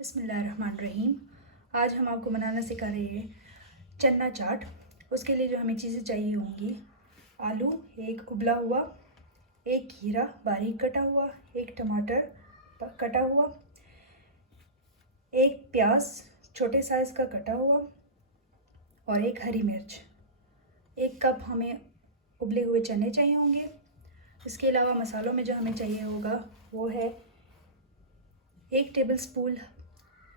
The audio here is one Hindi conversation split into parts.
बिस्मिल्लाहिर्रहमानिर्रहीम। आज हम आपको बनाना सिखा रहे हैं चन्ना चाट। उसके लिए जो हमें चीज़ें चाहिए होंगी, आलू एक उबला हुआ, एक खीरा बारीक कटा हुआ, एक टमाटर कटा हुआ, एक प्याज छोटे साइज़ का कटा हुआ और एक हरी मिर्च। 1 कप हमें उबले हुए चने चाहिए होंगे। इसके अलावा मसालों में जो हमें चाहिए होगा वो है 1 टेबलस्पून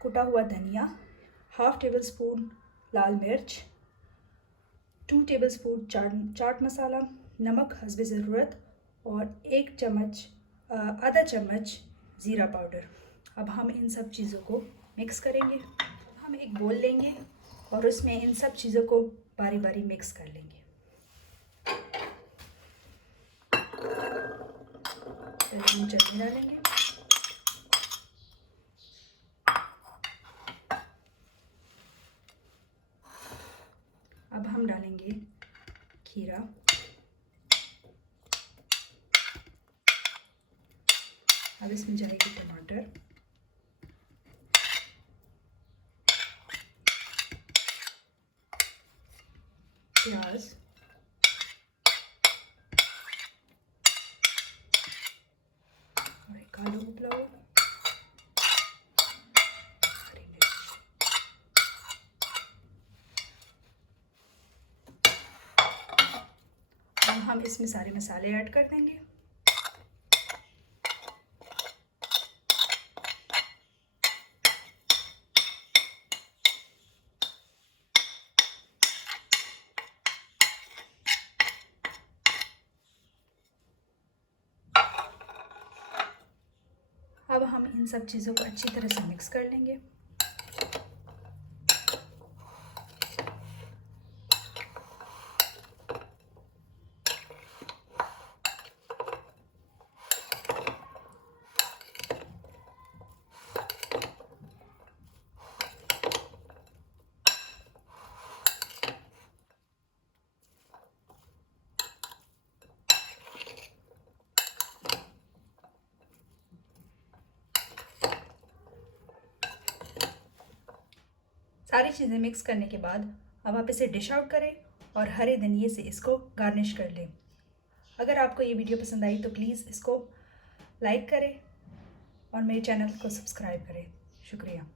कुटा हुआ धनिया, 1/2 टेबलस्पून लाल मिर्च, 2 टेबलस्पून चाट मसाला, नमक हस्बे ज़रूरत और 1 चम्मच आधा चम्मच ज़ीरा पाउडर। अब हम इन सब चीज़ों को मिक्स करेंगे। हम एक बोल लेंगे और उसमें इन सब चीज़ों को बारी बारी मिक्स कर लेंगे। फिर हम चटनी डालेंगे। अब हम डालेंगे खीरा, अब इसमें जाएगी टमाटर, प्याज, और एक आलू उबला हुआ, हरी मिर्च। अब हम इसमें सारे मसाले ऐड कर देंगे। अब हम इन सब चीज़ों को अच्छी तरह से मिक्स कर लेंगे। सारी चीज़ें मिक्स करने के बाद अब आप इसे डिश आउट करें और हरे धनिए से इसको गार्निश कर लें। अगर आपको ये वीडियो पसंद आई तो प्लीज़ इसको लाइक करें और मेरे चैनल को सब्सक्राइब करें। शुक्रिया।